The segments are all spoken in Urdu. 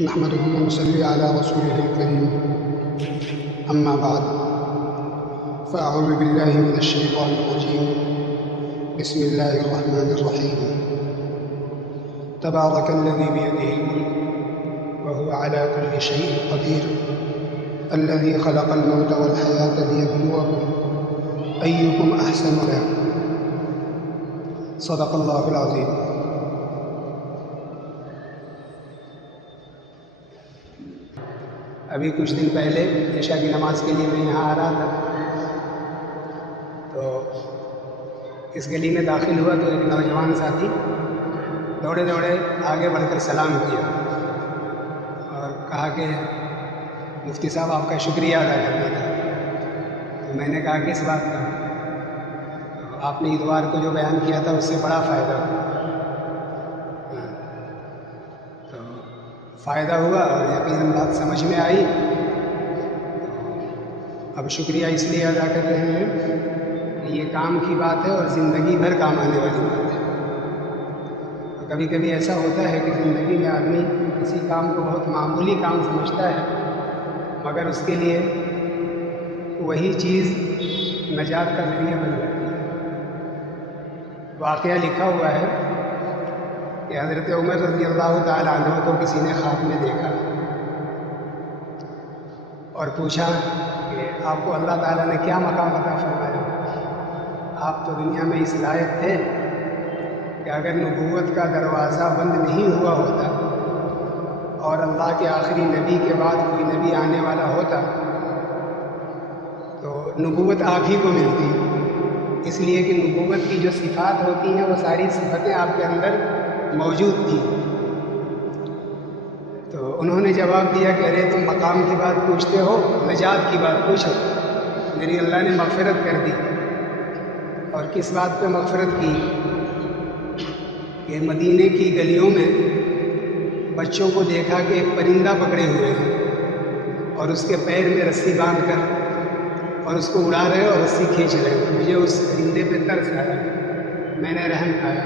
نحمده ونصلي على رسوله الكريم أما بعد فأعوذ بالله من الشيطان الرجيم بسم الله الرحمن الرحيم تبارك الذي بيده الملك وهو على كل شيء قدير الذي خلق الموت والحياة ليبلوكم أيكم أحسن عملا صدق الله العظيم. ابھی کچھ دن پہلے عشاء کی نماز کے لیے میں یہاں آ رہا تھا تو اس گلی میں داخل ہوا تو ایک نوجوان ساتھی دوڑے دوڑے آگے بڑھ کر سلام کیا اور کہا کہ مفتی صاحب آپ کا شکریہ ادا کرنا تھا. تو میں نے کہا کہ اس بات کا آپ نے اتوار کو جو بیان کیا تھا اس سے بڑا فائدہ ہوا. فائدہ ہوا اور یقیناً بات سمجھ میں آئی. اب شکریہ اس لیے ادا کر رہے ہیں کہ یہ کام کی بات ہے اور زندگی بھر کام آنے والی بات ہے. کبھی کبھی ایسا ہوتا ہے کہ زندگی میں آدمی کسی کام کو بہت معمولی کام سمجھتا ہے مگر اس کے لیے وہی چیز نجات کا ذریعہ بن جاتی ہے. واقعہ لکھا ہوا ہے کہ حضرت عمر رضی اللہ تعالیٰ عنہ کو کسی نے خواب میں دیکھا اور پوچھا کہ آپ کو اللہ تعالیٰ نے کیا مقام عطا فرمایا؟ آپ تو دنیا میں اس لائق تھے کہ اگر نبوت کا دروازہ بند نہیں ہوا ہوتا اور اللہ کے آخری نبی کے بعد کوئی نبی آنے والا ہوتا تو نبوت آپ ہی کو ملتی، اس لیے کہ نبوت کی جو صفات ہوتی ہیں وہ ساری صفتیں آپ کے اندر موجود تھی. تو انہوں نے جواب دیا کہ ارے تم مقام کی بات پوچھتے ہو، نجات کی بات پوچھو. میری اللہ نے مغفرت کر دی. اور کس بات پہ مغفرت کی؟ کہ مدینے کی گلیوں میں بچوں کو دیکھا کہ ایک پرندہ پکڑے ہوئے ہیں اور اس کے پیر میں رسی باندھ کر اور اس کو اڑا رہے اور رسی کھینچ رہے ہیں. مجھے اس پرندے پہ ترس آیا، میں نے رحم کھایا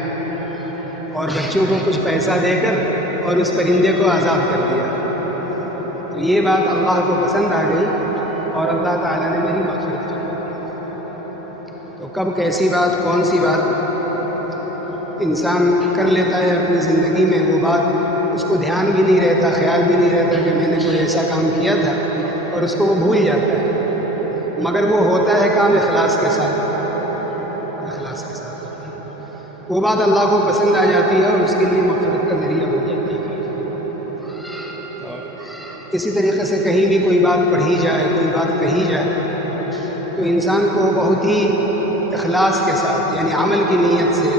اور بچوں کو کچھ پیسہ دے کر اور اس پرندے کو آزاد کر دیا. تو یہ بات اللہ کو پسند آ گئی اور اللہ تعالیٰ نے میری مغفرت کی. تو کب کیسی بات، کون سی بات انسان کر لیتا ہے اپنی زندگی میں، وہ بات اس کو دھیان بھی نہیں رہتا، خیال بھی نہیں رہتا کہ میں نے کوئی ایسا کام کیا تھا اور اس کو وہ بھول جاتا ہے. مگر وہ ہوتا ہے کام اخلاص کے ساتھ، اخلاص کے ساتھ وہ بات اللہ کو پسند آ جاتی ہے اور اس کے لیے مغفرت کا ذریعہ بن جاتی ہے. اسی طریقے سے کہیں بھی کوئی بات پڑھی جائے، کوئی بات کہی جائے تو انسان کو بہت ہی اخلاص کے ساتھ، یعنی عمل کی نیت سے،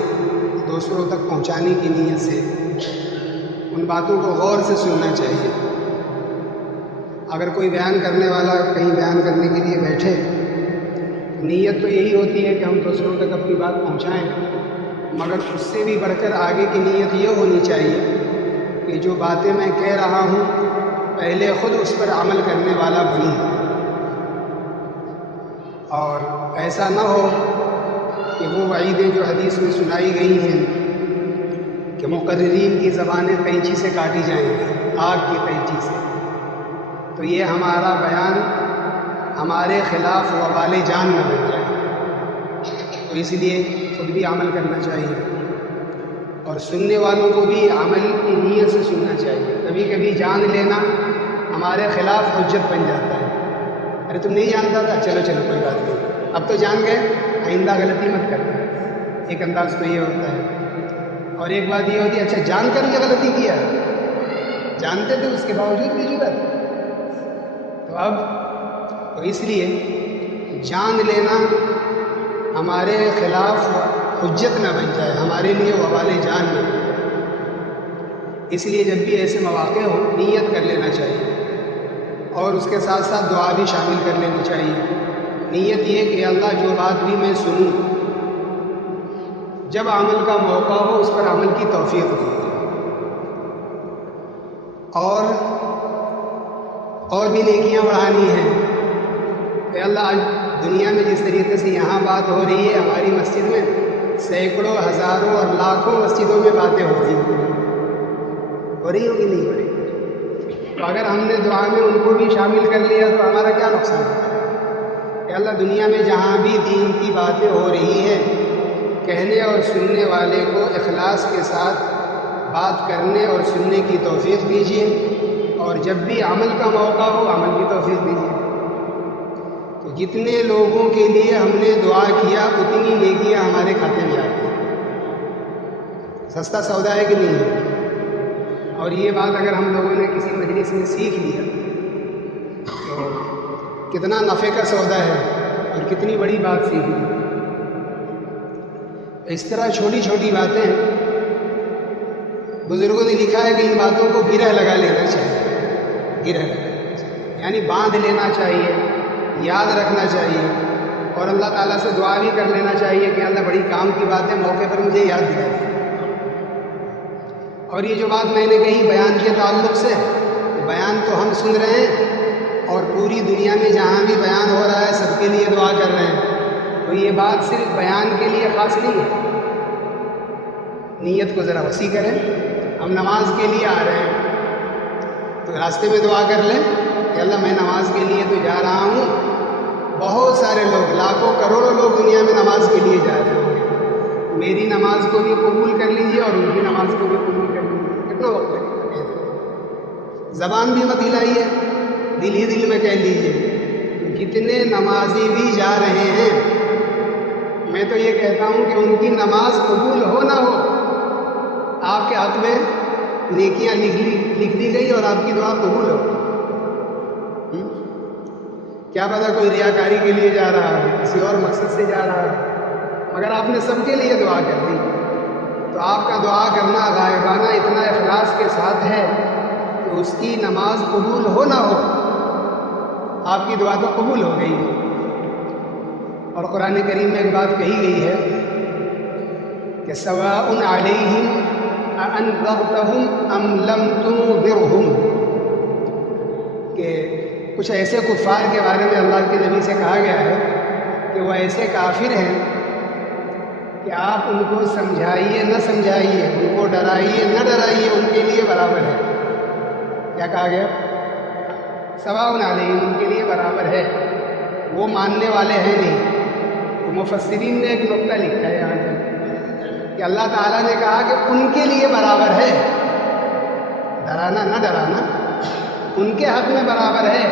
دوسروں تک پہنچانے کی نیت سے ان باتوں کو غور سے سننا چاہیے. اگر کوئی بیان کرنے والا کہیں بیان کرنے کے لیے بیٹھے، نیت تو یہی ہوتی ہے کہ ہم دوسروں تک اپنی بات پہنچائیں، مگر اس سے بھی بڑھ کر آگے کی نیت یہ ہونی چاہیے کہ جو باتیں میں کہہ رہا ہوں پہلے خود اس پر عمل کرنے والا بنوں. اور ایسا نہ ہو کہ وہ وعیدیں جو حدیث میں سنائی گئی ہیں کہ مقررین کی زبانیں قینچی سے کاٹی جائیں گی، آگ کی قینچی سے، تو یہ ہمارا بیان ہمارے خلاف وبال جان نہ بن جائے. تو اس لیے خود بھی عمل کرنا چاہیے اور سننے والوں کو بھی عمل کی نیت سے سننا چاہیے. کبھی کبھی جان لینا ہمارے خلاف حجت بن جاتا ہے. ارے تم نہیں جانتا تھا، چلو چلو کوئی بات نہیں، اب تو جان گئے، آئندہ غلطی مت کرنا. ایک انداز تو یہ ہوتا ہے. اور ایک بات یہ ہوتی ہے اچھا جان کر یہ غلطی کیا، جانتے تھے اس کے باوجود بھی جرأت. تو اب تو اس لیے جان لینا ہمارے خلاف حجت نہ بن جائے، ہمارے لیے وبال جان نہ بن جائے. اس لیے جب بھی ایسے مواقع ہوں نیت کر لینا چاہیے اور اس کے ساتھ ساتھ دعا بھی شامل کر لینی چاہیے. نیت یہ کہ اللہ جو بات بھی میں سنوں، جب عمل کا موقع ہو اس پر عمل کی توفیق دے. اور بھی نیکیاں بڑھانی ہیں کہ اللہ آج دنیا میں جس طریقے سے یہاں بات ہو رہی ہے، ہماری مسجد میں سینکڑوں، ہزاروں اور لاکھوں مسجدوں میں باتیں ہو رہی ہیں. ہو رہی ہوگی نہیں ہو رہی؟ تو اگر ہم نے دعا میں ان کو بھی شامل کر لیا تو ہمارا کیا نقصان ہے؟ کہ اللہ دنیا میں جہاں بھی دین کی باتیں ہو رہی ہیں، کہنے اور سننے والے کو اخلاص کے ساتھ بات کرنے اور سننے کی توفیق دیجیے، اور جب بھی عمل کا موقع ہو عمل کی توفیق دیجیے۔ تو جتنے لوگوں کے لیے ہم نے دعا کیا اتنی نیکیاں ہمارے کھاتے میں آتی ہیں۔ سستا سودا ہے کہ نہیں ہے؟ اور یہ بات اگر ہم لوگوں نے کسی مجلس میں سیکھ لیا تو کتنا نفع کا سودا ہے اور کتنی بڑی بات سیکھ لی۔ اس طرح چھوٹی چھوٹی باتیں بزرگوں نے لکھا ہے کہ ان باتوں کو گرہ لگا لینا چاہیے، گرہ یعنی باندھ لینا چاہیے، یاد رکھنا چاہیے، اور اللہ تعالیٰ سے دعا بھی کر لینا چاہیے کہ اللہ بڑی کام کی بات ہے، موقع پر مجھے یاد دلا دیں۔ اور یہ جو بات میں نے کہی بیان کے تعلق سے، بیان تو ہم سن رہے ہیں اور پوری دنیا میں جہاں بھی بیان ہو رہا ہے سب کے لیے دعا کر رہے ہیں، تو یہ بات صرف بیان کے لیے خاص نہیں ہے۔ نیت کو ذرا وسیع کریں۔ ہم نماز کے لیے آ رہے ہیں تو راستے میں دعا کر لیں کہ اللہ میں نماز کے لیے تو جا رہا ہوں، بہت سارے لوگ، لاکھوں کروڑوں لوگ دنیا میں نماز کے لیے جا رہے ہوں گے، میری نماز کو بھی قبول کر لیجیے اور ان کی نماز کو بھی قبول کر لیجیے۔ کتنا وقت لگے گا؟ زبان بھی مت ہلائیے، دل ہی دل میں کہہ لیجیے۔ جتنے نمازی بھی جا رہے ہیں، میں تو یہ کہتا ہوں کہ ان کی نماز قبول ہو نہ ہو، آپ کے ہاتھ میں نیکیاں لکھ دی گئی اور آپ کی دعا قبول ہو۔ کیا پتہ کوئی ریاکاری کے لیے جا رہا ہے، کسی اور مقصد سے جا رہا ہے، مگر آپ نے سب کے لیے دعا کر دی، تو آپ کا دعا کرنا غائبانہ اتنا اخلاص کے ساتھ ہے کہ اس کی نماز قبول ہو نہ ہو، آپ کی دعا تو قبول ہو گئی۔ اور قرآن کریم میں ایک بات کہی گئی ہے کہ سواء علیہم اانذرتہم ام لم تنذرہم، کہ کچھ ایسے کفار کے بارے میں اللہ کے نبی سے کہا گیا ہے کہ وہ ایسے کافر ہیں کہ آپ ان کو سمجھائیے نہ سمجھائیے، ان کو ڈرائیے نہ ڈرائیے، ان کے لیے برابر ہے۔ کیا کہا گیا؟ سواء علیہم، ان کے لیے برابر ہے، وہ ماننے والے ہیں نہیں۔ تو مفسرین نے ایک نقطہ لکھا ہے یہاں پر کہ اللہ تعالیٰ نے کہا کہ ان کے لیے برابر ہے، ڈرانا نہ ڈرانا ان کے حق میں برابر ہے،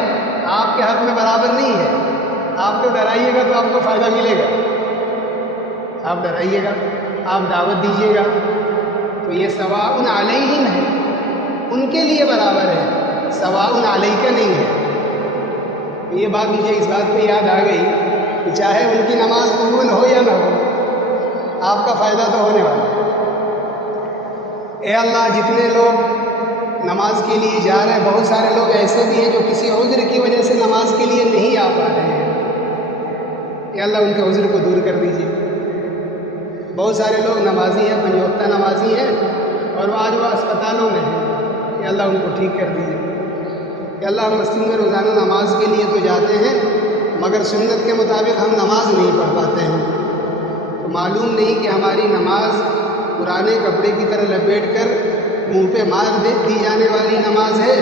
آپ کے حق میں برابر نہیں ہے۔ آپ تو ڈرائیے گا تو آپ کو فائدہ ملے گا، آپ ڈرائیے گا، آپ دعوت دیجیے گا، تو یہ سواء علیہم ہے، ان کے لیے برابر ہے، سواء علیک نہیں ہے۔ یہ بات مجھے اس بات پہ یاد آ گئی کہ چاہے ان کی نماز قبول ہو یا نہ ہو، آپ کا فائدہ تو ہونے والا ہے۔ اے اللہ، جتنے لوگ نماز کے لیے جا رہے ہیں، بہت سارے لوگ ایسے بھی ہیں جو کسی عذر کی وجہ سے نماز کے لیے نہیں آ پا رہے ہیں، اے اللہ ان کے عذر کو دور کر دیجیے۔ بہت سارے لوگ نمازی ہیں، پنج وقتہ نمازی ہیں، اور آج وہ اسپتالوں میں ہیں، کہ اللہ ان کو ٹھیک کر دیجیے۔ کہ اللہ ہم مسجد میں روزانہ نماز کے لیے تو جاتے ہیں، مگر سنت کے مطابق ہم نماز نہیں پڑھ پاتے ہیں، تو معلوم نہیں کہ ہماری نماز پرانے کپڑے کی طرح لپیٹ کر منہ پہ مار دی جانے والی نماز ہے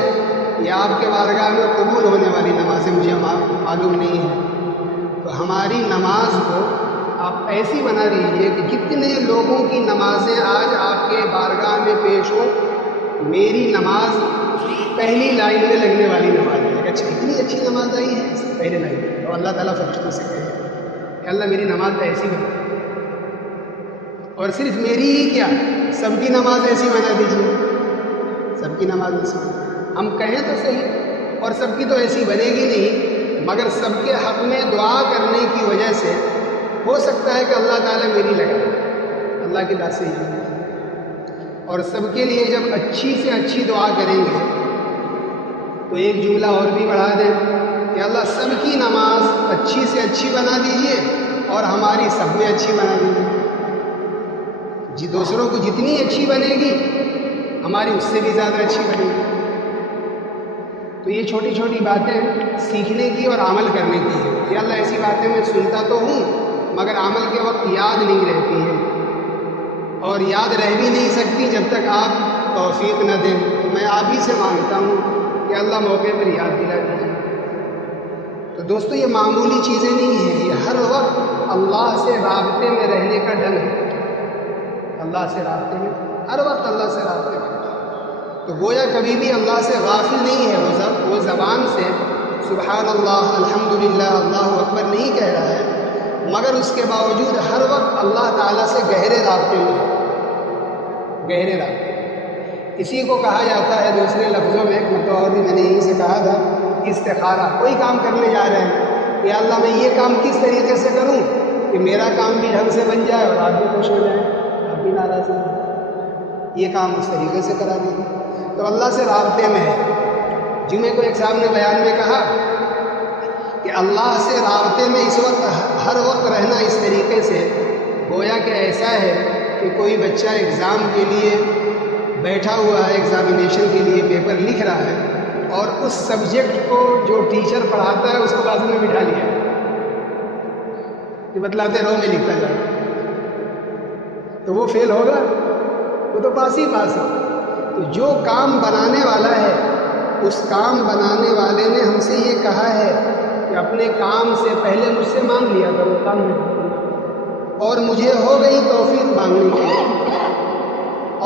یا آپ کے بارگاہ میں قبول ہونے والی نماز ہے، مجھے معلوم نہیں ہے۔ تو ہماری نماز کو آپ ایسی بنا دیجیے کہ جتنے لوگوں کی نمازیں آج آپ کے بارگاہ میں پیش ہوں، میری نماز پہلی لائن میں لگنے والی نماز ہے۔ کہ اچھا اتنی اچھی نماز آئی ہے پہلے لائن میں، تو اللہ تعالیٰ فرشتوں سے کہے کہ اللہ میری نماز ایسی بنا، اور صرف میری ہی کیا، سب کی نماز ایسی بنا دیجیے، سب کی نماز ایسی۔ ہم کہیں تو صحیح، اور سب کی تو ایسی بنے گی نہیں، مگر سب کے حق میں دعا کرنے کی وجہ سے ہو سکتا ہے کہ اللہ تعالیٰ میری لگا، اللہ کی بات سے ہی۔ اور سب کے لیے جب اچھی سے اچھی دعا کریں گے تو ایک جملہ اور بھی بڑھا دیں کہ اللہ سب کی نماز اچھی سے اچھی بنا دیجیے اور ہماری سب میں اچھی بنا دیجیے۔ جی دوسروں کو جتنی اچھی بنے گی ہماری اس سے بھی زیادہ اچھی بنے گی۔ تو یہ چھوٹی چھوٹی باتیں سیکھنے کی اور عمل کرنے کی ہے کہ اللہ ایسی باتیں میں سنتا تو ہوں مگر عمل کے وقت یاد نہیں رہتی ہیں، اور یاد رہ بھی نہیں سکتی جب تک آپ توفیق نہ دیں۔ تو میں آپ ہی سے مانگتا ہوں کہ کہ اللہ موقع پر یاد دلا دیجیے۔ تو دوستو یہ معمولی چیزیں نہیں ہیں، یہ ہر وقت اللہ سے رابطے میں رہنے کا ڈھنگ ہے۔ اللہ سے رابطے میں، ہر وقت اللہ سے رابطے میں، تو گویا کبھی بھی اللہ سے غافل نہیں ہے۔ وہ زبان سے سبحان اللہ، الحمدللہ، اللہ اکبر نہیں کہہ رہا ہے، مگر اس کے باوجود ہر وقت اللہ تعالیٰ سے گہرے رابطے میں ہے، گہرے رابطے۔ اسی کو کہا جاتا ہے دوسرے لفظوں میں، مطلب اور بھی میں نے یہیں سے کہا تھا، استخارہ۔ کوئی کام کرنے جا رہے ہیں، یا اللہ میں یہ کام کس طریقے سے کروں کہ میرا کام بھی ڈھنگ سے بن جائے اور آپ بھی خوش ہو جائیں، آپ بھی ناراض ہو جائیں، یہ کام اس طریقے سے کرا دیں۔ تو اللہ سے رابطے میں ہے۔ جمعے کو ایک صاحب نے بیان میں کہا کہ اللہ سے رابطے میں اس وقت ہر وقت رہنا اس طریقے سے گویا کہ ایسا ہے کہ کوئی بچہ ایگزام کے لیے بیٹھا ہوا ہے، ایگزامینیشن کے لیے پیپر لکھ رہا ہے، اور اس سبجیکٹ کو جو ٹیچر پڑھاتا ہے اس کو بازو میں بٹھا لیا، یہ بتلاتے رہو میں لکھتا جاؤں، تو وہ فیل ہوگا؟ وہ تو پاس ہی پاس ہے۔ تو جو کام بنانے والا ہے، اس کام بنانے والے نے ہم سے یہ کہا ہے کہ اپنے کام سے پہلے مجھ سے مانگ لیا کرو کام میں، اور مجھے ہو گئی توفیق مانگنے کی،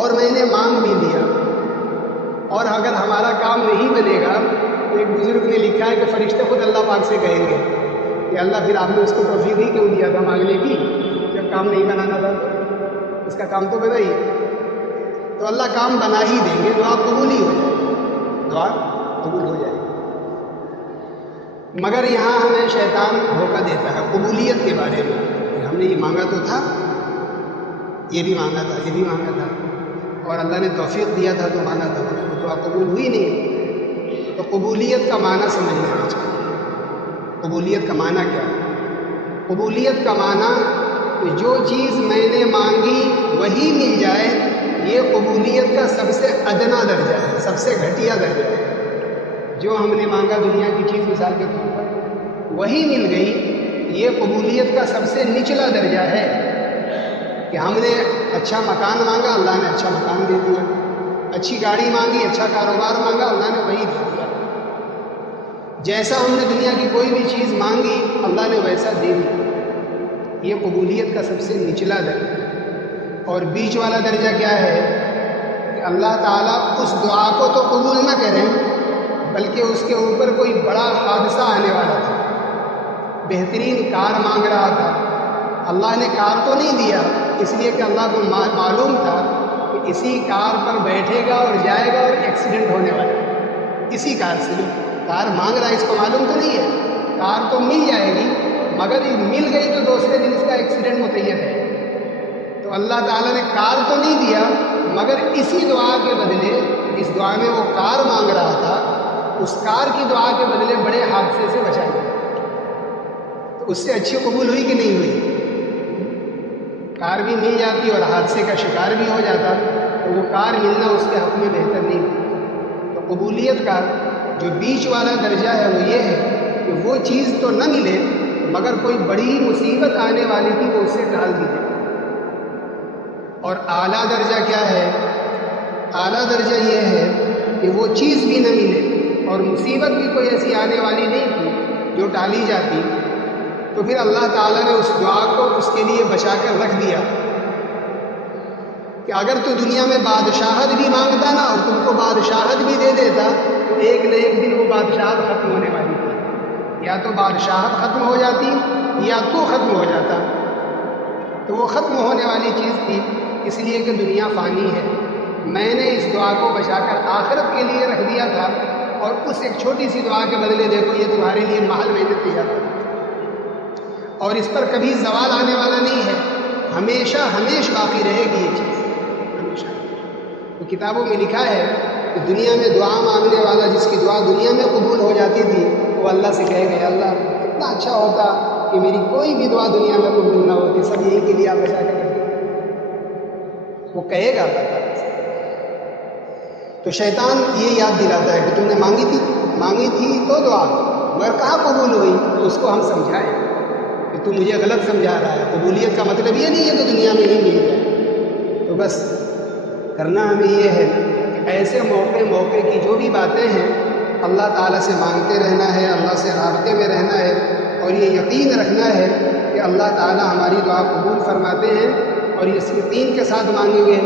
اور میں نے مانگ بھی لیا۔ اور اگر ہمارا کام نہیں بنے گا تو ایک بزرگ نے لکھا ہے کہ فرشتے خود اللہ پاک سے کہیں گے کہ اللہ پھر آپ نے اس کو توفیق ہی کیوں دیا تھا مانگنے کی، جب کام نہیں بنانا تھا، اس کا کام تو بنا ہی۔ تو اللہ کام بنا ہی دیں گے، دعا قبول ہی ہو جائے، دعا قبول ہو جائے۔ مگر یہاں ہمیں شیطان دھوکہ دیتا ہے قبولیت کے بارے میں، کہ ہم نے یہ مانگا تو تھا، یہ بھی مانگا تھا، یہ بھی مانگا تھا، اور اللہ نے توفیق دیا تھا تو مانا تھا، وہ دعا قبول ہوئی نہیں۔ تو قبولیت کا معنی سمجھ لینا چاہیے۔ قبولیت کا معنی کیا ہے؟ قبولیت کا معنی کہ جو چیز میں نے مانگی وہی مل جائے، یہ قبولیت کا سب سے ادنا درجہ ہے، سب سے گھٹیا درجہ ہے۔ جو ہم نے مانگا دنیا کی چیز مثال کے طور پر وہی مل گئی، یہ قبولیت کا سب سے نچلا درجہ ہے۔ کہ ہم نے اچھا مکان مانگا، اللہ نے اچھا مکان دے دیا، اچھی گاڑی مانگی، اچھا کاروبار مانگا، اللہ نے وہی دے دیا۔ جیسا ہم نے دنیا کی کوئی بھی چیز مانگی اللہ نے ویسا دے دیا، یہ قبولیت کا سب سے نچلا درجہ ہے۔ اور بیچ والا درجہ کیا ہے کہ اللہ تعالیٰ اس دعا کو تو قبول نہ کریں، بلکہ اس کے اوپر کوئی بڑا حادثہ آنے والا تھا، بہترین کار مانگ رہا تھا، اللہ نے کار تو نہیں دیا، اس لیے کہ اللہ کو معلوم تھا کہ اسی کار پر بیٹھے گا اور جائے گا اور ایکسیڈنٹ ہونے والا ہے۔ اسی کار سے جو کار مانگ رہا ہے اس کو معلوم تو نہیں ہے، کار تو مل جائے گی، مگر مل گئی تو دوسرے دن اس کا ایکسیڈنٹ متعین ہے۔ تو اللہ تعالیٰ نے کار تو نہیں دیا، مگر اسی دعا کے بدلے، اس دعا میں وہ کار مانگ رہا تھا، اس کار کی دعا کے بدلے بڑے حادثے سے بچا لیا۔ تو اس سے اچھی قبول ہوئی کہ نہیں ہوئی؟ کار بھی مل جاتی اور حادثے کا شکار بھی ہو جاتا، تو وہ کار ملنا اس کے حق میں بہتر نہیں۔ تو قبولیت کا جو بیچ والا درجہ ہے وہ یہ ہے کہ وہ چیز تو نہ ملے، مگر کوئی بڑی مصیبت آنے والی تھی وہ اس سے ٹال دی جائے۔ اور اعلیٰ درجہ کیا ہے؟ اعلیٰ درجہ یہ ہے کہ وہ چیز بھی نہ ملے اور مصیبت بھی کوئی ایسی آنے والی نہیں تھی جو ٹالی جاتی، تو پھر اللہ تعالیٰ نے اس دعا کو اس کے لیے بچا کر رکھ دیا کہ اگر تو دنیا میں بادشاہت بھی مانگتا نا اور تم کو بادشاہت بھی دے دیتا، تو ایک نہ ایک دن وہ بادشاہت ختم ہونے والی تھی، یا تو بادشاہت ختم ہو جاتی یا تو ختم ہو جاتا۔ تو وہ ختم ہونے والی چیز تھی، اس لیے کہ دنیا فانی ہے۔ میں نے اس دعا کو بچا کر آخرت کے لیے رکھ دیا تھا، اور اس ایک چھوٹی سی دعا کے بدلے دیکھو یہ تمہارے لیے محل میں نے تیار کر دیا، اور اس پر کبھی زوال آنے والا نہیں ہے، ہمیشہ ہمیشہ باقی رہے گی یہ چیز، ہمیشہ۔ تو کتابوں میں لکھا ہے کہ دنیا میں دعا مانگنے والا جس کی دعا دنیا میں قبول ہو جاتی تھی، وہ اللہ سے کہے گا اللہ کتنا اچھا ہوتا کہ میری کوئی بھی دعا دنیا میں قبول نہ ہوتی، سب یہی کے لیے آپ بچا کے رکھیں۔ وہ کہے گا اللہ تعالیٰ سے۔ تو شیطان یہ یاد دلاتا ہے کہ تم نے مانگی تھی تو دعا، مگر کہاں قبول ہوئی؟ تو اس کو ہم سمجھائیں کہ تم مجھے غلط سمجھا رہا ہے، قبولیت کا مطلب یہ نہیں ہے کہ دنیا میں ہی مل جائے۔ تو بس کرنا ہمیں یہ ہے کہ ایسے موقع کی جو بھی باتیں ہیں اللہ تعالیٰ سے مانگتے رہنا ہے، اللہ سے رابطے میں رہنا ہے، اور یہ یقین رکھنا ہے کہ اللہ تعالیٰ ہماری دعا قبول فرماتے ہیں، اور اس یقین کے ساتھ مانگیں گے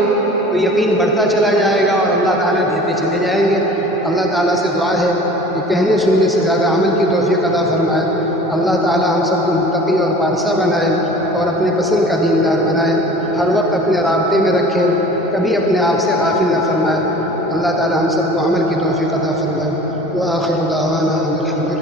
تو یقین بڑھتا چلا جائے گا اور اللہ تعالیٰ دیتے چلے جائیں گے۔ اللہ تعالیٰ سے دعا ہے کہ کہنے سننے سے زیادہ عمل کی توفیق عطا فرمائے۔ اللہ تعالیٰ ہم سب کو متقی اور پارسا بنائے اور اپنے پسند کا دیندار بنائے، ہر وقت اپنے رابطے میں رکھے، کبھی اپنے آپ سے غافل نہ فرمائے۔ اللہ تعالیٰ ہم سب کو عمل کی توفیق عطا فرمائے۔ وآخر دعوانا الحمد